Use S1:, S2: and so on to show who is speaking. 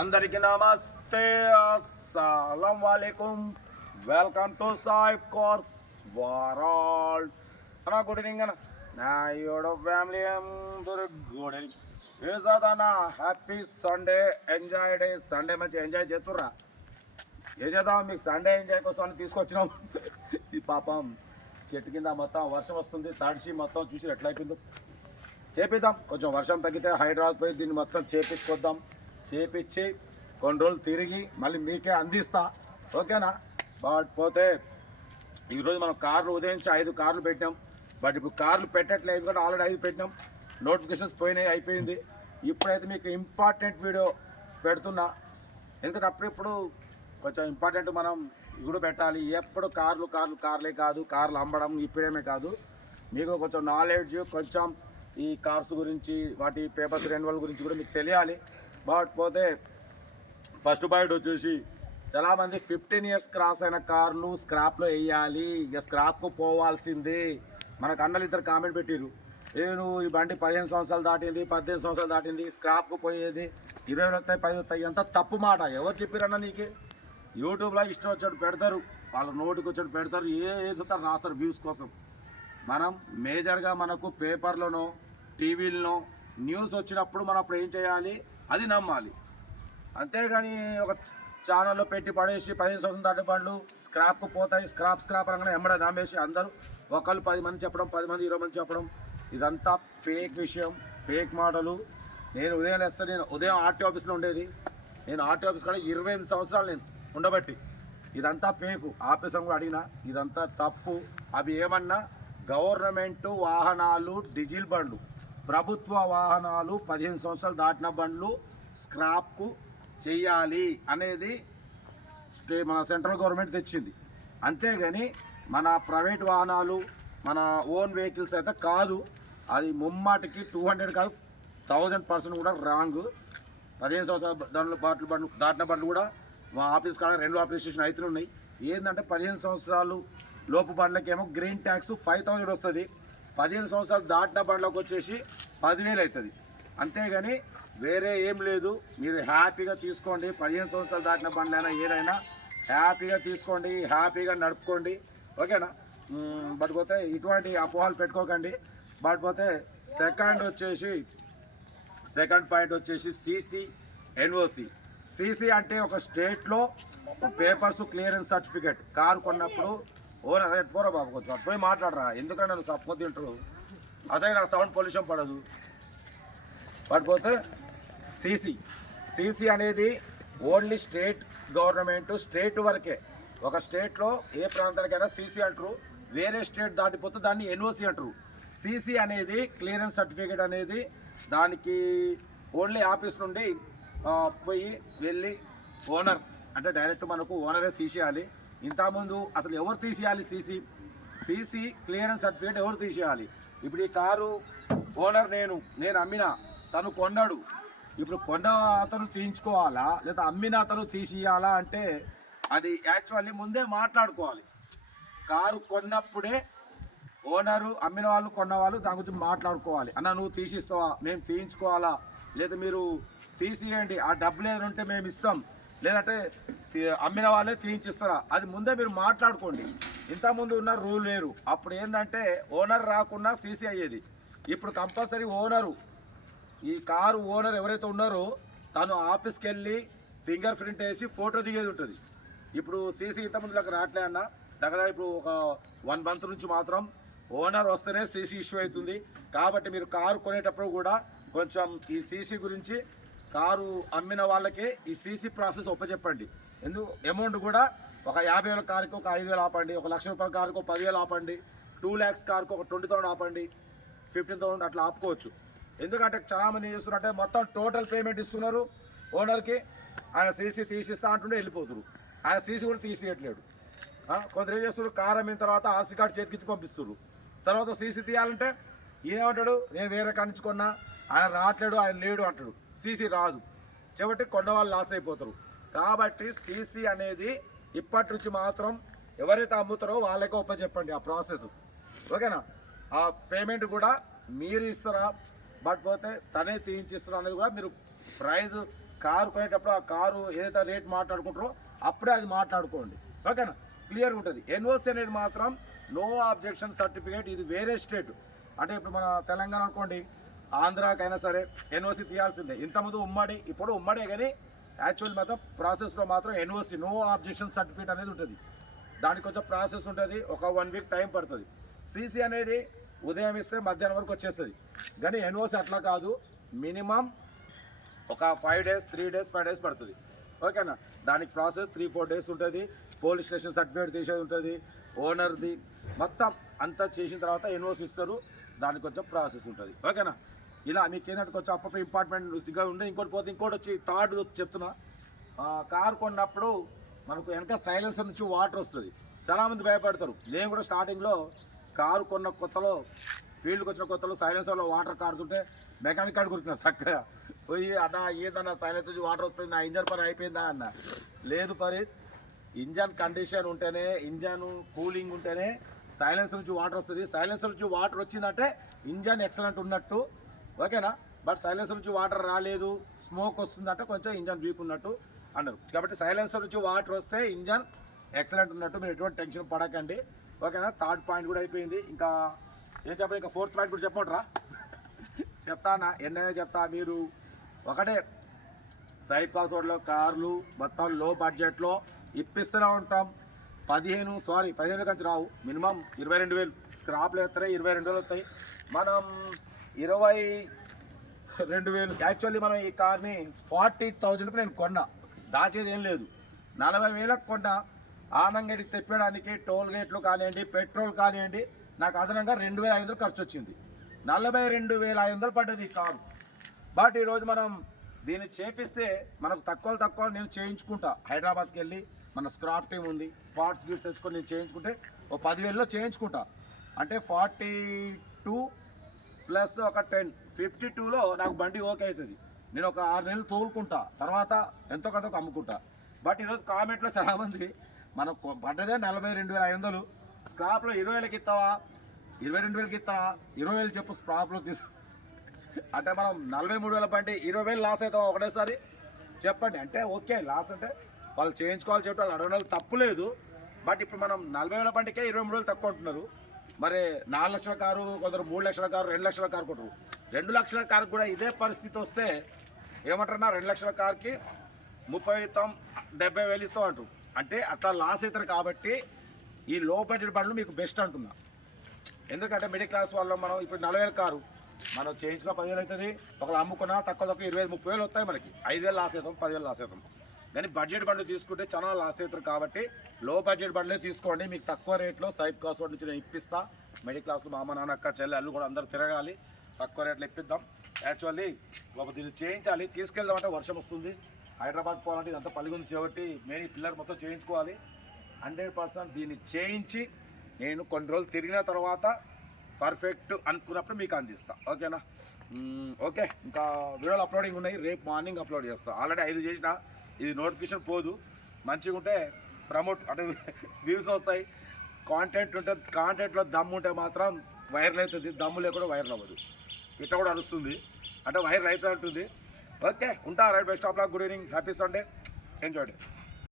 S1: అందరికి నమస్తే. అస్సలం వాలేకుం వెల్కమ్ టు సాయిబ్ కోర్స్ వరల్డ్. అన్నా గుడ్ ఈవినింగ్ అన్న. నా యోడో ఫ్యామిలీ అందరూ గుడ్ ఈవినింగ్ ఏ అన్న happy Sunday enjoy day Sunday మంచి ఎంజాయ్ చేస్తుర్రా ఏం చేద్దాం? మీకు సండే ఎంజాయ్ కోసం అని తీసుకొచ్చినాం. ఈ పాపం చెట్టు కింద మొత్తం వర్షం వస్తుంది. తడిచి మొత్తం చూసి ఎట్లా అయిపోయిందో చేపిద్దాం. కొంచెం వర్షం తగ్గితే హైదరాబాద్ పోయి దీన్ని మొత్తం చేపించుకొద్దాం. చేపించి కొన్ని రోజులు తిరిగి మళ్ళీ మీకే అందిస్తా. ఓకేనా? బట్ పోతే ఈరోజు మనం కార్లు ఉదయించి ఐదు కార్లు పెట్టాం. బట్ ఇప్పుడు కార్లు పెట్టట్లేదు ఎందుకంటే ఆల్రెడీ ఐదు పెట్టినాం. నోటిఫికేషన్స్ పోయినాయి అయిపోయింది. ఇప్పుడైతే మీకు ఇంపార్టెంట్ వీడియో పెడుతున్నా. ఎందుకంటే అప్పుడిప్పుడు కొంచెం ఇంపార్టెంట్ మనం ఇప్పుడు పెట్టాలి. ఎప్పుడు కార్లు కార్లు కార్లే కాదు. కార్లు అమ్మడం ఇప్పుడేమే కాదు. మీకు కొంచెం నాలెడ్జ్ కొంచెం ఈ కార్స్ గురించి వాటి పేపర్స్ రెన్యువల్ గురించి కూడా మీకు తెలియాలి. బట్ పోతే ఫస్ట్ పాయింట్ వచ్చేసి చాలామంది ఫిఫ్టీన్ ఇయర్స్ క్రాస్ అయిన కార్లు స్క్రాప్లో వేయాలి. ఇక స్క్రాప్కు పోవాల్సిందే. మనకు అన్నలు ఇద్దరు కామెంట్ పెట్టిరు నేను ఈ బండి పదిహేను సంవత్సరాలు దాటింది పద్దెనిమిది సంవత్సరాలు దాటింది స్క్రాప్కు పోయేది ఇరవై వస్తాయి పది వస్తాయి ఎంత తప్పు మాట. ఎవరు చెప్పారన్న నీకు? యూట్యూబ్లో ఇష్టం వచ్చాడు పెడతారు. వాళ్ళ నోటికి వచ్చాడు పెడతారు. ఏ ఏదో రాస్తారు వ్యూస్ కోసం. మనం మేజర్గా మనకు పేపర్లోనో టీవీల్లో న్యూస్ వచ్చినప్పుడు మనం అప్పుడు ఏం చేయాలి? అది నమ్మాలి. అంతేగాని ఒక ఛానల్లో పెట్టి పడేసి పదిహేను సంవత్సరం దాటి బండ్లు స్క్రాప్కు పోతాయి స్క్రాప్ స్క్రాప్ అనగానే ఎమ్మడ నమ్మేసి అందరూ ఒకళ్ళు పది మంది చెప్పడం పది మంది ఇరవై మంది చెప్పడం ఇదంతా ఫేక్ విషయం ఫేక్ మాటలు. నేను ఉదయం లేస్తే నేను ఉదయం ఆర్టీ ఆఫీస్లో ఉండేది. నేను ఆర్టీ ఆఫీస్ కూడా ఇరవై ఎనిమిది సంవత్సరాలు నేను ఉండబట్టి. ఇదంతా పేకు ఆఫీసర్ కూడా అడిగినా ఇదంతా తప్పు. అవి ఏమన్నా గవర్నమెంట్ వాహనాలు డీజిల్ బండ్లు. ప్రభుత్వ వాహనాలు పదిహేను సంవత్సరాలు దాటిన బండ్లు స్క్రాప్కు చెయ్యాలి అనేది స్టే- మన సెంట్రల్ గవర్నమెంట్ తెచ్చింది. అంతేగాని మన ప్రైవేట్ వాహనాలు మన ఓన్ వెహికల్స్ అయితే కాదు. అది ముమ్మాటికి టూ హండ్రెడ్ కాదు థౌజండ్ పర్సెంట్ కూడా రాంగ్. పదిహేను సంవత్సరాల దాంట్లో బాటిల్ బండ్లు దాటిన బండ్లు కూడా మా ఆఫీస్ కాడ రెండు అప్రిషియేషన్ అయితే ఉన్నాయి. ఏంటంటే పదిహేను సంవత్సరాలు లోపు బండ్లకేమో గ్రీన్ ట్యాక్స్ ఫైవ్ థౌజండ్ వస్తుంది. పదిహేను సంవత్సరాలు దాటిన బండ్లకు వచ్చేసి పదివేలు అవుతుంది. అంతేగాని వేరే ఏం లేదు. మీరు హ్యాపీగా తీసుకోండి. పదిహేను సంవత్సరాలు దాటిన బండ్లైనా ఏదైనా హ్యాపీగా తీసుకోండి. హ్యాపీగా నడుపుకోండి. ఓకేనా? బట్ పోతే ఇటువంటి అపోహలు పెట్టుకోకండి. బట్ పోతే సెకండ్ వచ్చేసి సెకండ్ పాయింట్ వచ్చేసి సీసీ ఎన్ఓసి. సీసీ అంటే ఒక స్టేట్లో పేపర్స్ క్లియరెన్స్ సర్టిఫికేట్. కారు కొన్నప్పుడు ఓనర్ రేట్ పోరా బాబు కొంచెం అటు పోయి మాట్లాడరా. ఎందుకంటే నన్ను సపోర్ట్ తింటారు. అదే నాకు సౌండ్ పొల్యూషన్ పడదు. పడిపోతే సీసీ. సీసీ అనేది ఓన్లీ స్టేట్ గవర్నమెంట్ స్టేట్ వరకే. ఒక స్టేట్లో ఏ ప్రాంతానికైనా సీసీ అంటారు. వేరే స్టేట్ దాటిపోతే దాన్ని ఎన్ఓసి అంటారు. సీసీ అనేది క్లియరెన్స్ సర్టిఫికేట్ అనేది దానికి ఓన్లీ ఆఫీస్ నుండి పోయి వెళ్ళి ఓనర్ అంటే డైరెక్ట్ మనకు ఓనరే తీసేయాలి. ఇంతకుముందు అసలు ఎవరు తీసేయాలి సీసీ? సీసీ క్లియరెన్స్ సర్టిఫికేట్ ఎవరు తీసేయాలి? ఇప్పుడు ఈ కారు ఓనర్ నేను నేను అమ్మిన తను కొన్నాడు. ఇప్పుడు కొన్న అతను తీయించుకోవాలా? లేదా అమ్మిన అతను తీసియాలా అంటే అది యాక్చువల్లీ ముందే మాట్లాడుకోవాలి. కారు కొన్నప్పుడే ఓనరు అమ్మిన వాళ్ళు కొన్న వాళ్ళు దాని గురించి మాట్లాడుకోవాలి. అన్న నువ్వు తీసిస్తావా? మేము తీయించుకోవాలా? లేదా మీరు తీసియండి ఆ డబ్బులు ఏదైనా ఉంటే మేము ఇస్తాం. లేదంటే అమ్మిన వాళ్ళే తీయించిస్తారా? అది ముందే మీరు మాట్లాడుకోండి. ఇంతకుముందు ఉన్న రూల్ వేరు. అప్పుడు ఏంటంటే ఓనర్ రాకుండా సీసీ అయ్యేది. ఇప్పుడు కంపల్సరీ ఓనరు. ఈ కారు ఓనర్ ఎవరైతే ఉన్నారో తను ఆఫీస్కి వెళ్ళి ఫింగర్ ప్రింట్ వేసి ఫోటో దిగేది ఉంటుంది. ఇప్పుడు సీసీ ఇంతకుముందు దగ్గర రావట్లే అన్న. దగ్గర ఇప్పుడు ఒక వన్ మంత్ నుంచి మాత్రం ఓనర్ వస్తేనే సీసీ ఇష్యూ అవుతుంది. కాబట్టి మీరు కారు కొనేటప్పుడు కూడా కొంచెం ఈ సీసీ గురించి కారు అమ్మిన వాళ్ళకే ఈ సీసీ ప్రాసెస్ ఒప్పచెప్పండి. ఎందుకు అమౌంట్ కూడా ఒక యాభై వేల కారుకి ఒక ఐదు వేలు ఆపండి ఒక లక్ష రూపాయల కారుకి ఒక పదివేలు ఆపండి టూ ల్యాక్స్ కారుకు ఒక ట్వంటీ థౌసండ్ ఆపండి ఫిఫ్టీన్ థౌసండ్ అట్లా ఆపుకోవచ్చు. ఎందుకంటే చాలామంది ఏం చేస్తున్నారంటే మొత్తం టోటల్ పేమెంట్ ఇస్తున్నారు ఓనర్కి ఆయన సీసీ తీసిస్తా అంటుండే వెళ్ళిపోతున్నారు ఆయన సీసీ కూడా తీసేయట్లేడు. కొందరు ఏం చేస్తున్నారు? కార్ అమ్మిన తర్వాత ఆర్సీ కార్డు చేతికిచ్చి పంపిస్తున్నారు. తర్వాత సీసీ తీయాలంటే ఈయనేమంటాడు? నేను వేరే కానించుకున్నా ఆయన రావట్లేడు ఆయన లేడు అంటాడు. సీసీ రాదు. కాబట్టి కొన్న వాళ్ళు లాస్ అయిపోతారు. కాబట్టి సీసీ అనేది ఇప్పటి నుంచి మాత్రం ఎవరైతే అమ్ముతారో వాళ్ళకే ఒప్పచెప్పండి ఆ ప్రాసెస్. ఓకేనా? ఆ పేమెంట్ కూడా మీరు ఇస్తారా? బట్ పోతే తనే తీయించిస్తారా అనేది కూడా మీరు ప్రైజ్ కారు కొనేటప్పుడు ఆ కారు ఏదైతే రేట్ మాట్లాడుకుంటారో అప్పుడే అది మాట్లాడుకోండి. ఓకేనా? క్లియర్గా ఉంటుంది. ఎన్ఓసి అనేది మాత్రం నో ఆబ్జెక్షన్ సర్టిఫికేట్. ఇది వేరే స్టేట్. అంటే ఇప్పుడు మన తెలంగాణ అనుకోండి ఆంధ్రాకైనా సరే ఎన్ఓసి తీయాల్సిందే. ఇంతకుముందు ఉమ్మడి ఇప్పుడు ఉమ్మడే కానీ యాక్చువల్ మాత్రం ప్రాసెస్లో మాత్రం ఎన్ఓసి నో ఆబ్జెక్షన్ సర్టిఫికేట్ అనేది ఉంటుంది. దానికి కొంచెం ప్రాసెస్ ఉంటుంది ఒక వన్ వీక్ టైం పడుతుంది. సీసీ అనేది ఉదయం ఇస్తే మధ్యాహ్నం వరకు వచ్చేస్తుంది. కానీ ఎన్ఓసి అట్లా కాదు మినిమం ఒక five days three days five days పడుతుంది. ఓకేనా? దానికి ప్రాసెస్ త్రీ ఫోర్ డేస్ ఉంటుంది. పోలీస్ స్టేషన్ సర్టిఫికేట్ తీసేది ఉంటుంది. ఓనర్ది మొత్తం అంతా చేసిన తర్వాత ఎన్ఓసి ఇస్తారు. దానికి కొంచెం ప్రాసెస్ ఉంటుంది. ఓకేనా? ఇలా మీకు ఏంటంటే కొంచెం అప్పటి ఇంపార్ట్మెంట్ ఇంకా ఉండే ఇంకోటి పోతే ఇంకోటి వచ్చి థర్డ్ చెప్తున్నా. కారు కొన్నప్పుడు మనకు వెనక సైలెన్సర్ నుంచి వాటర్ వస్తుంది. చాలామంది భయపడతారు. నేను కూడా స్టార్టింగ్లో కారు కొన్న కొత్తలో ఫీల్డ్కి వచ్చిన కొత్తలో సైలెన్సర్లో వాటర్ కారుతుంటే మెకానిక్ కాడ కురికిన చక్కగా. పోయి అన్న ఏదన్నా సైలెన్స్ నుంచి వాటర్ వస్తుంది నా ఇంజన్ పని అయిపోయిందా? అన్న. లేదు ఫరీద్ ఇంజన్ కండిషన్ ఉంటేనే ఇంజన్ కూలింగ్ ఉంటేనే సైలెన్సర్ నుంచి వాటర్ వస్తుంది. సైలెన్సర్ నుంచి వాటర్ వచ్చిందంటే ఇంజన్ ఎక్సలెంట్ ఉన్నట్టు ఓకేనా? బట్ సైలెన్సర్ నుంచి వాటర్ రాలేదు స్మోక్ వస్తుందంటే కొంచెం ఇంజన్ వీక్ ఉన్నట్టు అన్నారు. కాబట్టి సైలెన్సర్ నుంచి వాటర్ వస్తే ఇంజన్ ఎక్సలెంట్ ఉన్నట్టు మీరు ఎటువంటి టెన్షన్ పడకండి. ఓకేనా? థర్డ్ పాయింట్ కూడా అయిపోయింది. ఇంకా ఏం చెప్పండి ఇంకా ఫోర్త్ పాయింట్ కూడా చెప్పమంటారా? చెప్తానా? ఎన్నైనా చెప్తా మీరు. ఒకటే సైడ్ పాస్వర్డ్లో కార్లు మొత్తం లో బడ్జెట్లో ఇప్పిస్తూనే ఉంటాం. పదిహేను సారీ పదిహేను కంచి రావు. మినిమం ఇరవై రెండు వేలు. స్క్రాప్లు వేస్తారే ఇరవై రెండు వేలు వస్తాయి. మనం ఇరవై రెండు వేలు. యాక్చువల్లీ మనం ఈ కార్ని ఫార్టీ థౌజండ్కి నేను కొన్నా. దాచేది ఏం లేదు. నలభై వేలకు కొన్నా. ఆనంగడికి తెప్పడానికి టోల్ గేట్లు కానివ్వండి పెట్రోల్ కానివ్వండి నాకు అదనంగా రెండు వేల ఐదు వందలు ఖర్చు వచ్చింది నలభై రెండు వేల ఐదు వందలు పడ్డది ఈ కారు. బట్ ఈరోజు మనం దీన్ని చేపిస్తే మనకు తక్కువ తక్కువ నేను చేయించుకుంటా. హైదరాబాద్కి వెళ్ళి మన స్క్రాప్ టీం ఉంది. పార్ట్స్ గీట్స్ తెచ్చుకొని నేను చేయించుకుంటే ఓ పదివేలలో చేయించుకుంటా. అంటే ఫార్టీ టూ ప్లస్ ఒక టెన్ ఫిఫ్టీ టూలో నాకు బండి ఓకే అవుతుంది. నేను ఒక ఆరు నెలలు తోలుకుంటా. తర్వాత ఎంతో కథకు అమ్ముకుంటా. బట్ ఈరోజు కామెంట్లో చాలామంది మనకు పడ్డదే నలభై రెండు వేల ఐదు వందలు. స్క్రాప్లో ఇరవై వేలకి ఇస్తావా ఇరవై రెండు వేలకి ఇస్తావా ఇరవై వేలు చెప్పు స్క్రాప్లో తీసు. అంటే మనం నలభై మూడు వేల బండి ఇరవై వేలు లాస్ అవుతావా ఒకటేసారి? చెప్పండి. అంటే ఓకే లాస్ అంటే వాళ్ళు చేయించుకోవాలి చెప్పి వాళ్ళు అడగడం తప్పు లేదు. బట్ ఇప్పుడు మనం నలభై వేల బండికే ఇరవై మూడు వేలు తక్కువ ఉంటున్నారు మరి నాలుగు లక్షల కారు కొందరు మూడు లక్షల కారు రెండు లక్షల కారు కొట్టరు రెండు లక్షల కారు కూడా ఇదే పరిస్థితి వస్తే ఏమంటారన్నా రెండు లక్షల కారుకి ముప్పై ఇస్తాం డెబ్బై వేలు ఇస్తాం అంటారు. అంటే అట్లా లాస్ అవుతారు కాబట్టి ఈ లో బడ్జెట్ బండ్లు మీకు బెస్ట్ అంటున్నా. ఎందుకంటే మిడిల్ క్లాస్ వాళ్ళు మనం ఇప్పుడు నలభై వేల కారు. మనం చేయించిన పదివేలు అవుతుంది. ఒకళ్ళు అమ్ముకున్నా తక్కువ తక్కువ ఇరవై ముప్పై వేలు వస్తాయి మనకి. ఐదు వేలు లాస్ అవుతాం పదివేలు లాస్ అవుతాం. కానీ బడ్జెట్ బండ్లు తీసుకుంటే చాలా లాస్ అవుతారు కాబట్టి లో బడ్జెట్ బండ్లే తీసుకోండి. మీకు తక్కువ రేట్లో సైబ్ కాస్ట్ నుంచి నేను ఇప్పిస్తా. మిడిల్ క్లాస్లో మా అమ్మ నాన్న అక్క చెల్లె అల్లు కూడా అందరూ తిరగాలి. తక్కువ రేట్లో ఇప్పిద్దాం. యాక్చువల్లీ ఒక దీన్ని చేయించాలి. తీసుకెళ్దామంటే వర్షం వస్తుంది. హైదరాబాద్ పోవాలంటే ఇదంతా పలిగుంది కాబట్టి మెయిన్ ఈ పిల్లర్ మొత్తం చేయించుకోవాలి. హండ్రెడ్ పర్సెంట్ దీన్ని చేయించి నేను కొన్ని రోజులు తిరిగిన తర్వాత పర్ఫెక్ట్ అనుకున్నప్పుడు మీకు అందిస్తా. ఓకేనా ఓకే ఇంకా వీడియోలు అప్లోడింగ్ ఉన్నాయి. రేపు మార్నింగ్ అప్లోడ్ చేస్తా. ఆల్రెడీ ఐదు చేసిన. ఇది నోటిఫికేషన్ పోదు. మంచిగా ఉంటే ప్రమోట్ అంటే వ్యూస్ వస్తాయి. కాంటెంట్ ఉంటే కాంటెంట్లో దమ్ము ఉంటే మాత్రం వైరల్ అవుతుంది. దమ్ము లేకుండా వైరల్ అవ్వదు. ఇట్ట కూడా అరుస్తుంది. అంటే వైరల్ అవుతూ ఉంటుంది ఓకే ఉంటా. Right best of luck good evening. Happy Sunday. Enjoy